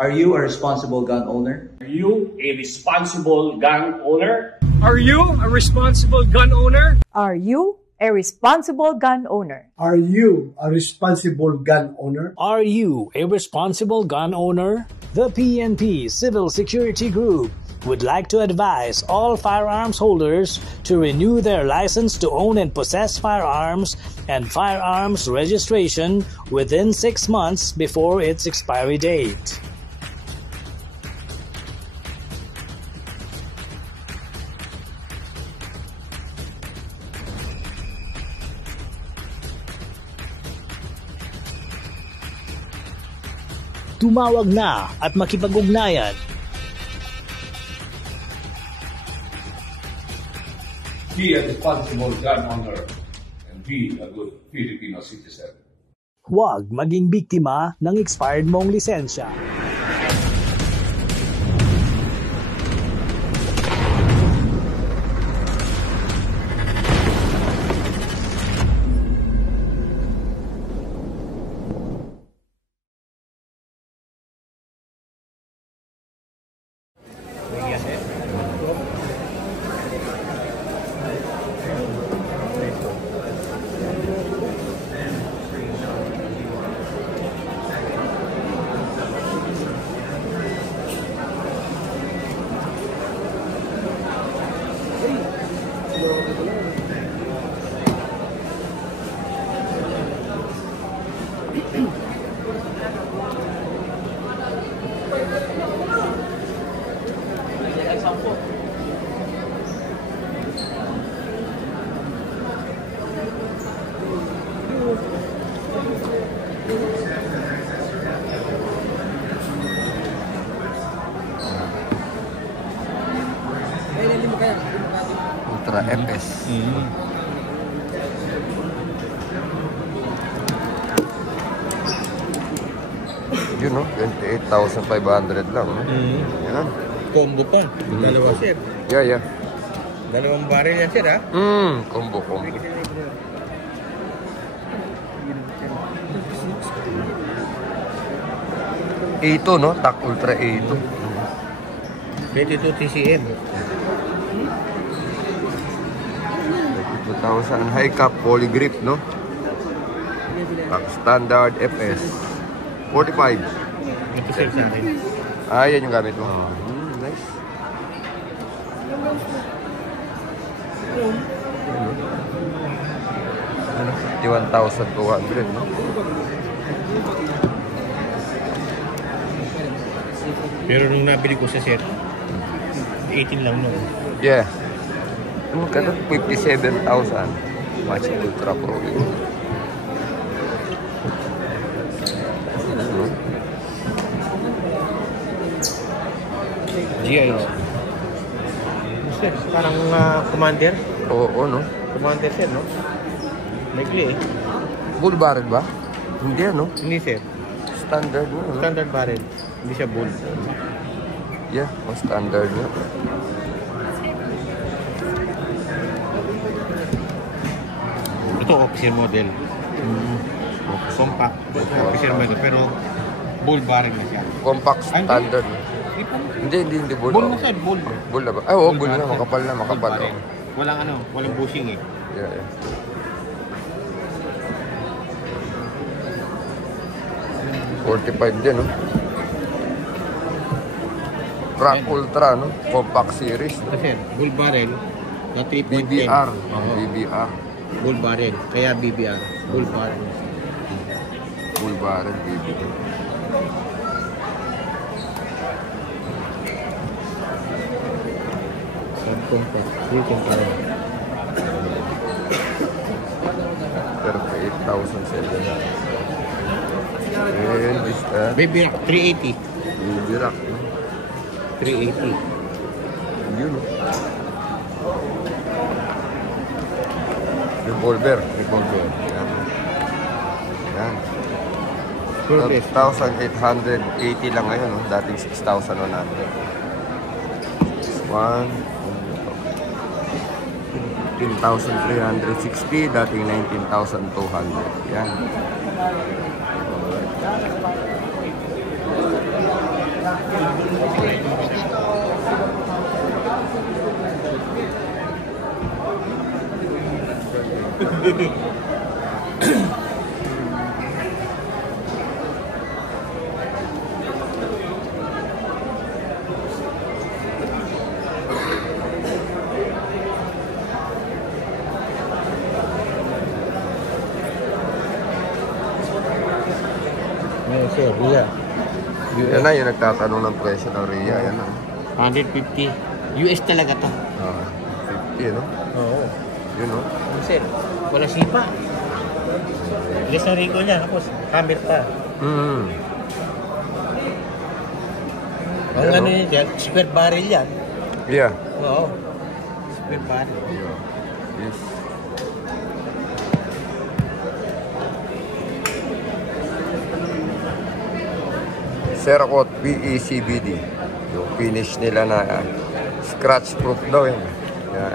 Are you a responsible gun owner? Are you a responsible gun owner? Are you a responsible gun owner? Are you a responsible gun owner? Are you a responsible gun owner? Are you a responsible gun owner? The PNP Civil Security Group would like to advise all firearms holders to renew their license to own and possess firearms and firearms registration within 6 months before its expiry date. Tumawag na at makipag-ugnayan. Be a responsible gun owner and be a good Filipino citizen. Huwag maging biktima ng expired mong lisensya. Ultra FS. Yun, no? 28,500 lang. No? Yan. Combo pa. Dalawa, sir. Yeah. Dalawang baril yan, sir, ha? Combo. A2, no? TAC Ultra A2. 22 TCM. 2,000 high cap poly grip, no? TAC Standard FS. 45. Ito, sir, sa akin. Yan yung gamit mo. Nice. Ano? 51,200, no? Pero nung nabili ko sa sir, 18 lang nun. Yeah. Ano ka na? 57,000. Match Ultra Pro yun. GI. Sir, parang commander. Oo, no? Commander, sir, no? Maigli, eh. Bull barrel ba? Hindi, no? Hindi, sir. Standard, no? Standard barrel. Hindi siya bull. Yeah, standard, no? Ito, officer model. Compact. Officer model. Pero, bull barrel na siya. Compact standard. Hindi bull. Bull na siya, bull. Bull na ba? Ay, oo, bull na. Makapal na. Oh. Walang bushing, eh. Yeah. 45 din, no? Rock Ultra, no? Compact series, no? Sir, bull barrel na 3.10. BBR. BBR. Bull barrel. Kaya BBR. Bull barrel. Bull barrel, BBR. Subcompact. 3.10. 38,700. And this, Baby Rock, 380. Baby Rock, no? 380. Yun, no? Revolver. Yan. 12,880 lang ngayon, no? Dating 6,100. This one. 15,360, dating 19,200. Yan. Sir, Ria. Yan na yung nagtatanong ng presyo ng Ria. Yan na. 150. US talaga to. 50, no? Oo. Yun, no? Sir, wala sipa. Yes na rin ko niya. Tapos, hammer pa. Ang ano yun dyan, square barrel yan. Yeah. Oo. Square barrel. Yes. Cerakote PECBD. Yung finish nila na scratch proof daw yan. Yan.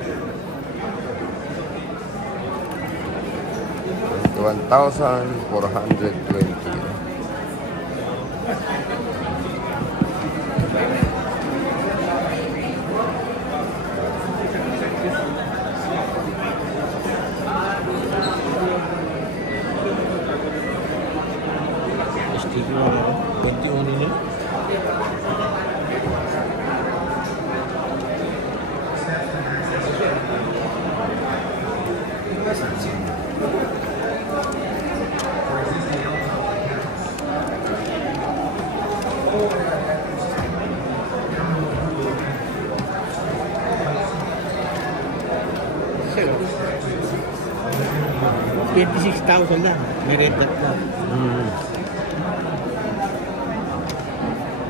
1,420. Stick mo ako. 21 nila. Sir, 26,000 lang. May red dot na.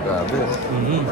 Grabe. Hmm.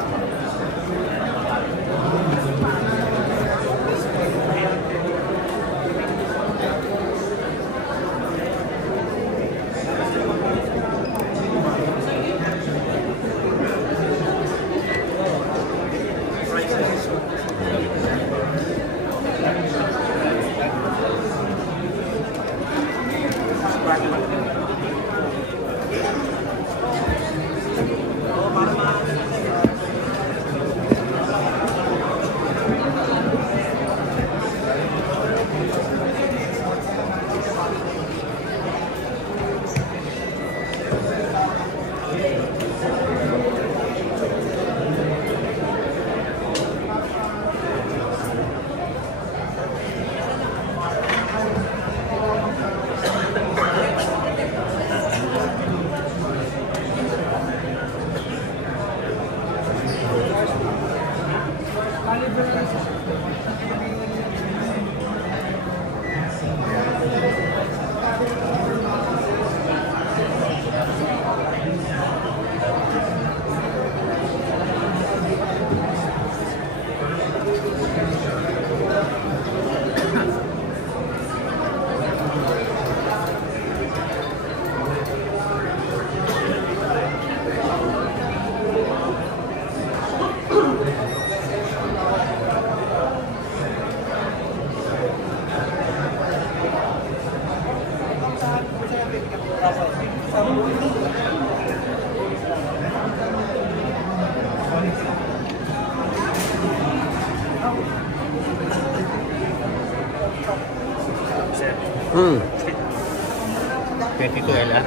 22 LR.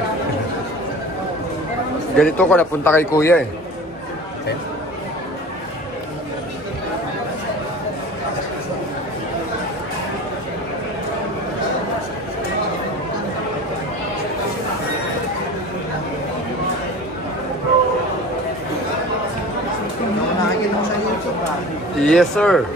Ganito ko napunta kay kuya eh. Okay. Yes, sir.